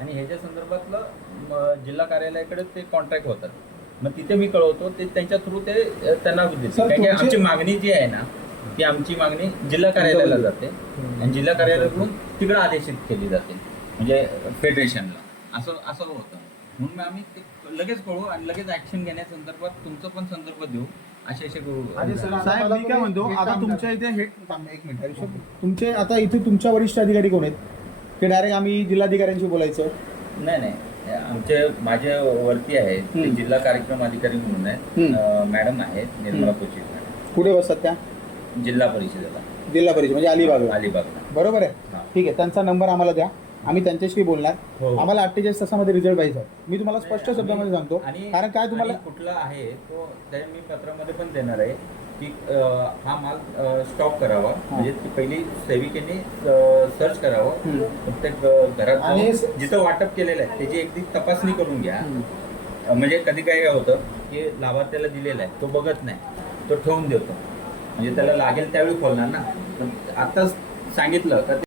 आणि ह्याच्या संदर्भातलं म, जिल्हा कार्यालयाकडे ते कॉन्ट्रॅक्ट होतात. मग तिथे मी कळवतो ते त्यांच्या थ्रू ते त्यांना देते. आमची मागणी जी आहे ना ती आमची मागणी जिल्हा कार्यालयाला जाते. आणि जिल्हा कार्यालयाकडून तिकडे आदेशित केली जाते. म्हणजे फेडरेशनला असं असं होतं. म्हणून मग आम्ही ते लगेच कळू आणि लगेच ऍक्शन घेण्यासंदर्भात तुमचं पण संदर्भ देऊ. असे असे साहेब मी काय म्हणतो आता तुमच्या. इथे हे एक मिनिट. तुमचे आता इथे तुमच्या वरिष्ठ अधिकारी कोण आहेत? की डायरेक्ट आम्ही जिल्हाधिकाऱ्यांशी बोलायचं. नाही नाही. आमचे माझे वरती आहेत ते हम्म. जिल्हा कार्यक्रम अधिकारी म्हणून आहेत. हम्म. मॅडम आहेत निर्मला मॅडम. कुठे बसतात त्या? जिल्हा परिषदेला. जिल्हा परिषद म्हणजे अलिबागला. अलिबागला. बरोबर आहे? हा. ठीक आहे त्यांचा नंबर आम्हाला द्या. आम्ही त्यांच्याशी बोलणार. हो. आम्हाला अठ्ठेचाळीस तासामध्ये रिझल्ट पाहिजे. मी तुम्हाला स्पष्ट शब्दामध्ये सांगतो. आणि कारण काय तुम्हाला आणि कुठला आहे तो मी पत्रामध्ये पण देणार आहे. की हा माल स्टॉप करावा. म्हणजे पहिली सेविकेने सर्च करावं. प्रत्येक घरात जिथं वाटप केलेलं आहे त्याची एकदी तपासणी करून घ्या. म्हणजे कधी काय होतं की लाभार्थ्याला दिलेला आहे तो बघत नाही तो ठेवून देतो. म्हणजे त्याला लागेल त्यावेळी खोलणार ना. आताच सांगितलं का ते